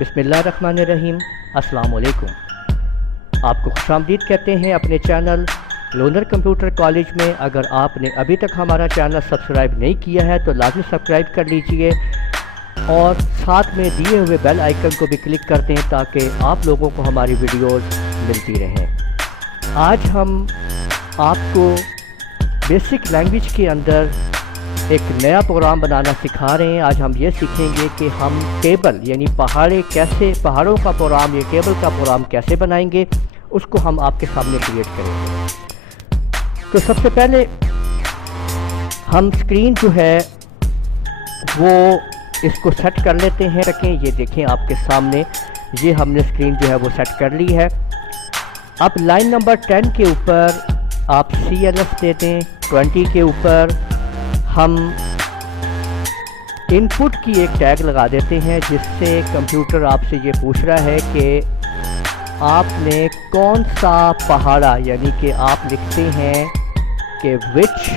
बिस्मिल्लाहिर्रहमानिर्रहीम। अस्सलाम वालेकुम। आपको खुशामदीद कहते हैं अपने चैनल लोनर कंप्यूटर कॉलेज में। अगर आपने अभी तक हमारा चैनल सब्सक्राइब नहीं किया है तो लाजमी सब्सक्राइब कर लीजिए और साथ में दिए हुए बेल आइकन को भी क्लिक कर दें ताकि आप लोगों को हमारी वीडियोस मिलती रहें। आज हम आपको बेसिक लैंग्वेज के अंदर एक नया प्रोग्राम बनाना सिखा रहे हैं। आज हम ये सीखेंगे कि हम टेबल यानी पहाड़ों का प्रोग्राम या टेबल का प्रोग्राम कैसे बनाएंगे, उसको हम आपके सामने क्रिएट करेंगे। तो सबसे पहले हम स्क्रीन जो है वो इसको सेट कर लेते हैं। ये देखें आपके सामने ये हमने स्क्रीन जो है वो सेट कर ली है। अब लाइन नंबर 10 के ऊपर आप CLS दे दें। 20 के ऊपर हम इनपुट की एक टैग लगा देते हैं जिससे कंप्यूटर आपसे ये पूछ रहा है कि आपने कौन सा पहाड़ा, यानी कि आप लिखते हैं कि विच,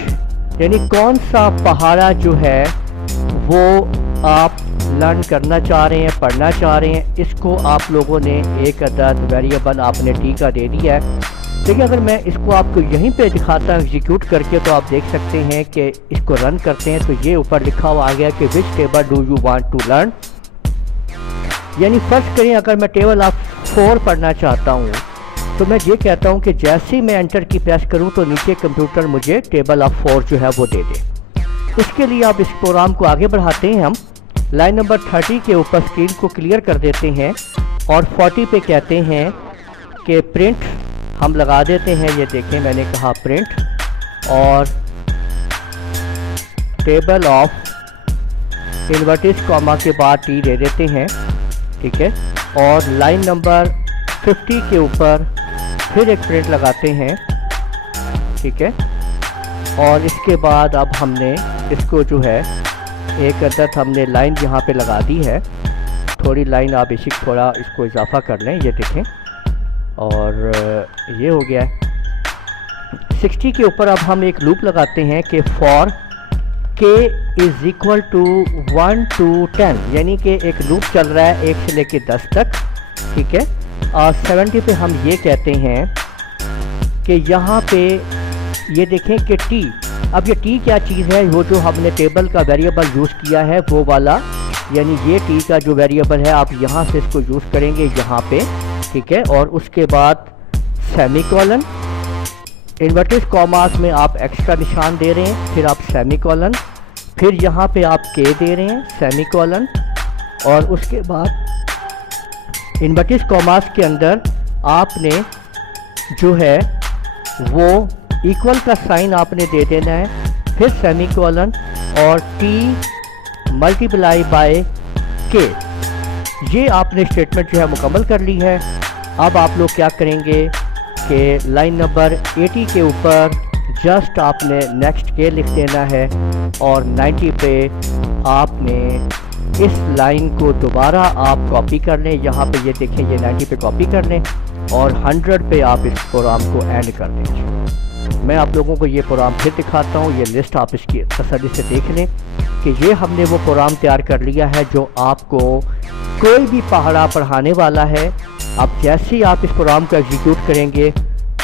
यानी कौन सा पहाड़ा जो है वो आप लर्न करना चाह रहे हैं, पढ़ना चाह रहे हैं। इसको आप लोगों ने एक अदद वेरिएबल आपने टी का दे दिया है। देखिए अगर मैं इसको आपको यहीं पे दिखाता हूँ एग्जीक्यूट करके तो आप देख सकते हैं कि इसको रन करते हैं तो ये ऊपर लिखा हुआ आ गया कि which table do you want to learn. यानी फर्स्ट करें अगर मैं टेबल ऑफ 4 पढ़ना चाहता हूँ तो मैं ये कहता हूँ कि जैसे ही मैं एंटर की प्रेस करूँ तो नीचे कंप्यूटर मुझे टेबल ऑफ 4 जो है वो दे दे। इसके लिए आप इस प्रोग्राम को आगे बढ़ाते हैं। हम लाइन नंबर 30 के ऊपर स्क्रीन को क्लियर कर देते हैं और 40 पे कहते हैं कि प्रिंट हम लगा देते हैं। ये देखें मैंने कहा प्रिंट और टेबल ऑफ इन्वर्टेड कॉमा के बाद टी दे देते हैं, ठीक है। और लाइन नंबर 50 के ऊपर फिर एक प्रिंट लगाते हैं, ठीक है। और इसके बाद अब हमने इसको जो है एक अदद हमने लाइन यहाँ पे लगा दी है। थोड़ी लाइन आप इसी थोड़ा इसको इजाफा कर लें, ये देखें और ये हो गया है। 60 के ऊपर अब हम एक लूप लगाते हैं कि for k is equal to 1 to 10, यानी कि एक लूप चल रहा है 1 से लेके 10 तक, ठीक है। और 70 पे हम ये कहते हैं कि यहाँ पे ये देखें कि t, अब ये t क्या चीज़ है, वो जो हमने टेबल का वेरिएबल यूज़ किया है वो वाला, यानी ये t का जो वेरिएबल है आप यहाँ से इसको यूज़ करेंगे यहाँ पे, ठीक है। और उसके बाद सेमीकोलन, इन्वर्टेड कॉमास में आप एक्स्ट्रा निशान दे रहे हैं, फिर आप सेमीकोलन, फिर यहाँ पे आप के दे रहे हैं सेमीकोलन, और उसके बाद इन्वर्टेड कॉमास के अंदर आपने जो है वो इक्वल का साइन आपने दे देना है, फिर सेमीकोलन और t मल्टीप्लाई बाय k। ये आपने स्टेटमेंट जो है मुकम्मल कर ली है। अब आप लोग क्या करेंगे कि लाइन नंबर 80 के ऊपर जस्ट आपने नेक्स्ट के लिख देना है और 90 पे आपने इस लाइन को दोबारा आप कॉपी कर लें। यहाँ पे ये देखें ये 90 पे कॉपी कर लें और 100 पे आप इस प्रोग्राम को एंड कर दें। मैं आप लोगों को ये प्रोग्राम फिर दिखाता हूँ। ये लिस्ट आप इसकी तसल्ली से देख लें कि ये हमने वो प्रोग्राम तैयार कर लिया है जो आपको कोई भी पहाड़ा पढ़ाने वाला है। अब जैसे ही आप इस प्रोग्राम को एग्जीक्यूट करेंगे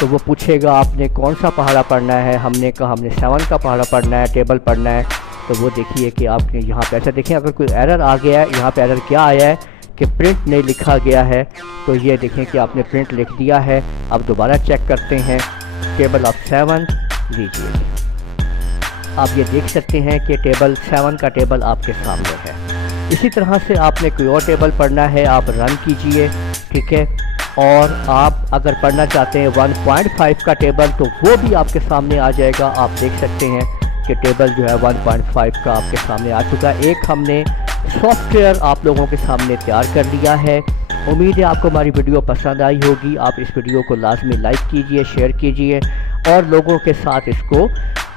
तो वो पूछेगा आपने कौन सा पहाड़ा पढ़ना है। हमने कहा हमने 7 का पहाड़ा पढ़ना है, टेबल पढ़ना है। तो वो देखिए कि आपने यहाँ पे ऐसा देखें अगर कोई एरर आ गया है, यहाँ पे एरर क्या आया है कि प्रिंट नहीं लिखा गया है, तो ये देखें कि आपने प्रिंट लिख दिया है। अब दोबारा चेक करते हैं, टेबल ऑफ 7 लीजिए। आप ये देख सकते हैं कि टेबल 7 का टेबल आपके सामने है। इसी तरह से आपने कोई और टेबल पढ़ना है, आप रन कीजिए, ठीक है। और आप अगर पढ़ना चाहते हैं 1.5 का टेबल तो वो भी आपके सामने आ जाएगा। आप देख सकते हैं कि टेबल जो है 1.5 का आपके सामने आ चुका है। एक हमने सॉफ्टवेयर आप लोगों के सामने तैयार कर लिया है। उम्मीद है आपको हमारी वीडियो पसंद आई होगी। आप इस वीडियो को लाजमी लाइक कीजिए, शेयर कीजिए और लोगों के साथ इसको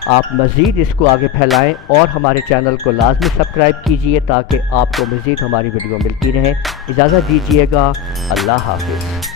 आप मज़ीद इसको आगे फैलाएं और हमारे चैनल को लाजमी सब्सक्राइब कीजिए ताकि आपको मज़ीद हमारी वीडियो मिलती रहे। इजाज़त दीजिएगा। अल्लाह हाफ़िज़।